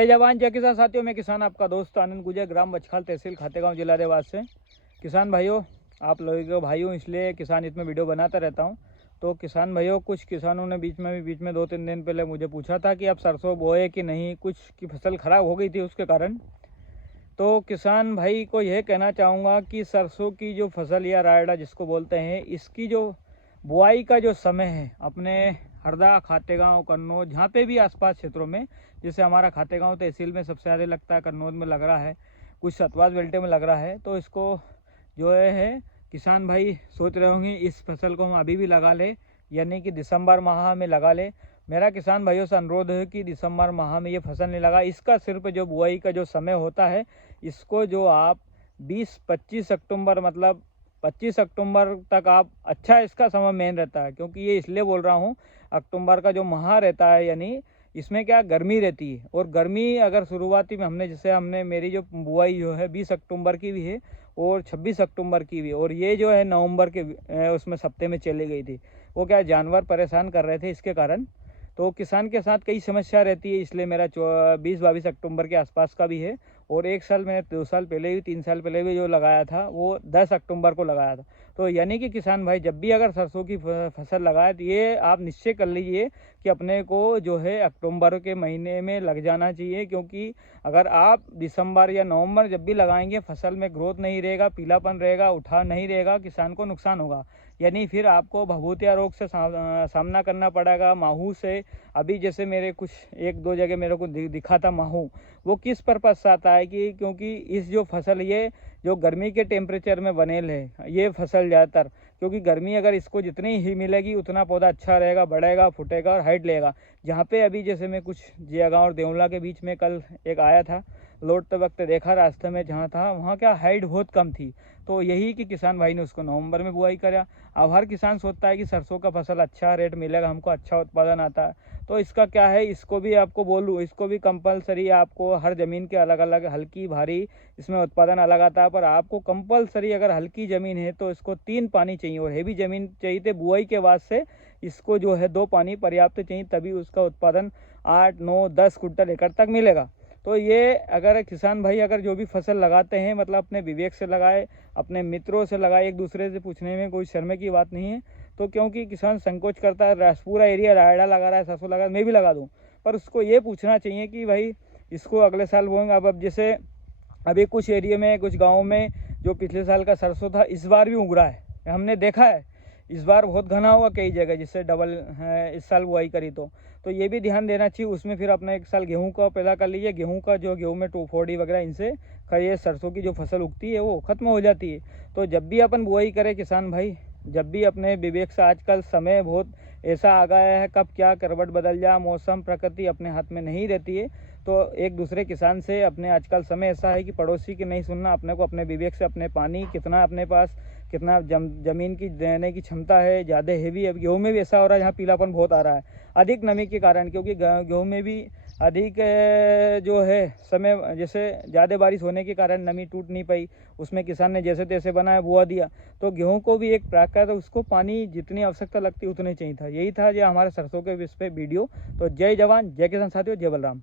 जय जवान जय किसान साथियों, मैं किसान आपका दोस्त आनंद गुजर, ग्राम बचखाल, तहसील खातेगांव, जिला देवास से। किसान भाइयों, आप लोगों के भाइयों, इसलिए किसान हित में वीडियो बनाता रहता हूं। तो किसान भाइयों, कुछ किसानों ने बीच में 2-3 दिन पहले मुझे पूछा था कि आप सरसों बोए कि नहीं, कुछ की फसल ख़राब हो गई थी उसके कारण। तो किसान भाई को यह कहना चाहूँगा कि सरसों की जो फसल या रायडा जिसको बोलते हैं, इसकी जो बुआई का जो समय है अपने हरदा, खातेगांव, कन्नौज, जहाँ पे भी आसपास क्षेत्रों में, जैसे हमारा खातेगांव तहसील में सबसे ज़्यादा लगता है, कन्नौज में लग रहा है, कुछ सतवाज बेल्टे में लग रहा है। तो इसको जो है किसान भाई सोच रहे होंगे इस फसल को हम अभी भी लगा ले, यानी कि दिसंबर माह में लगा ले। मेरा किसान भाइयों से अनुरोध है कि दिसंबर माह में ये फसल नहीं लगा, इसका सिर्फ जो बुआई का जो समय होता है, इसको जो आप 20-25 अक्टूबर, मतलब 25 अक्टूबर तक आप, अच्छा इसका समय मेन रहता है। क्योंकि ये इसलिए बोल रहा हूँ, अक्टूबर का जो माह रहता है, यानी इसमें क्या गर्मी रहती है, और गर्मी अगर शुरुआती में हमने मेरी जो बुआई जो है 20 अक्टूबर की भी है और 26 अक्टूबर की भी, और ये जो है नवंबर के उसमें सप्ते में चली गई थी। वो क्या जानवर परेशान कर रहे थे, इसके कारण तो किसान के साथ कई समस्या रहती है, इसलिए मेरा 20-22 अक्टूबर के आसपास का भी है। और एक साल मैंने 2 साल पहले भी, 3 साल पहले भी जो लगाया था वो 10 अक्टूबर को लगाया था। तो यानी कि किसान भाई जब भी अगर सरसों की फसल लगाए, तो ये आप निश्चय कर लीजिए कि अपने को जो है अक्टूबर के महीने में लग जाना चाहिए। क्योंकि अगर आप दिसंबर या नवंबर जब भी लगाएंगे, फसल में ग्रोथ नहीं रहेगा, पीलापन रहेगा, उठा नहीं रहेगा, किसान को नुकसान होगा। यानी फिर आपको भभूतिया रोग से सामना करना पड़ेगा, माहू से। अभी जैसे मेरे कुछ 1-2 जगह मेरे को दिखा था माहू, वो किस पर्पज से आता है कि क्योंकि इस जो फसल, ये जो गर्मी के टेम्परेचर में बनेल है ये फसल ज़्यादातर, क्योंकि गर्मी अगर इसको जितनी ही मिलेगी उतना पौधा अच्छा रहेगा, बढ़ेगा, फूटेगा और हाइट लेगा। जहाँ पे अभी जैसे मैं कुछ जियागांव और देवला के बीच में कल एक आया था, लौटते वक्त देखा रास्ते में जहाँ था, वहाँ क्या हाइट बहुत कम थी। तो यही कि किसान भाई ने उसको नवंबर में बुआई करा। अब हर किसान सोचता है कि सरसों का फसल अच्छा रेट मिलेगा, हमको अच्छा उत्पादन आता है। तो इसका क्या है, इसको भी आपको बोलूँ, इसको भी कंपलसरी आपको हर ज़मीन के अलग अलग, हल्की भारी, इसमें उत्पादन अलग आता है। पर आपको कंपलसरी अगर हल्की ज़मीन है तो इसको 3 पानी चाहिए, और हेवी ज़मीन चाहिए तो बुआई के बाद से इसको जो है 2 पानी पर्याप्त चाहिए, तभी उसका उत्पादन 8-9-10 कुंटल एकड़ तक मिलेगा। तो ये अगर किसान भाई अगर जो भी फसल लगाते हैं, मतलब अपने विवेक से लगाए, अपने मित्रों से लगाए, एक दूसरे से पूछने में कोई शर्म की बात नहीं है। तो क्योंकि किसान संकोच करता है, पूरा एरिया रायडा लगा रहा है, सरसों लगा, मैं भी लगा दूं, पर उसको ये पूछना चाहिए कि भाई इसको अगले साल बोएंगे। अब जैसे अभी कुछ एरिया में, कुछ गाँव में जो पिछले साल का सरसों था, इस बार भी उग रहा है, हमने देखा है। इस बार बहुत घना हुआ कई जगह, जिससे डबल इस साल बुआई करी। तो ये भी ध्यान देना चाहिए। उसमें फिर अपना एक साल गेहूं का पैदा कर लीजिए। गेहूं में 2,4-D वगैरह, इनसे ये सरसों की जो फसल उगती है वो खत्म हो जाती है। तो जब भी अपन बुआई करें किसान भाई, जब भी अपने विवेक से, आजकल समय बहुत ऐसा आ गया है, कब क्या करवट बदल जाए, मौसम प्रकृति अपने हाथ में नहीं रहती है। तो एक दूसरे किसान से अपने, आजकल समय ऐसा है कि पड़ोसी की नहीं सुनना, अपने को अपने विवेक से, अपने पानी कितना अपने पास, कितना ज़मीन की देने की क्षमता है, ज़्यादा हैवी। अब गेहूँ में भी ऐसा हो रहा है, जहाँ पीलापन बहुत आ रहा है अधिक नमी के कारण, क्योंकि गेहूँ में भी अधिक जो है समय, जैसे ज़्यादा बारिश होने के कारण नमी टूट नहीं पाई, उसमें किसान ने जैसे तैसे बनाया, बुआ दिया। तो गेहूं को भी एक प्राकृत, उसको पानी जितनी आवश्यकता लगती उतनी चाहिए था। यही था जो हमारे सरसों के विषय पे वीडियो। तो जय जवान जय किसान साथियों, जय बलराम।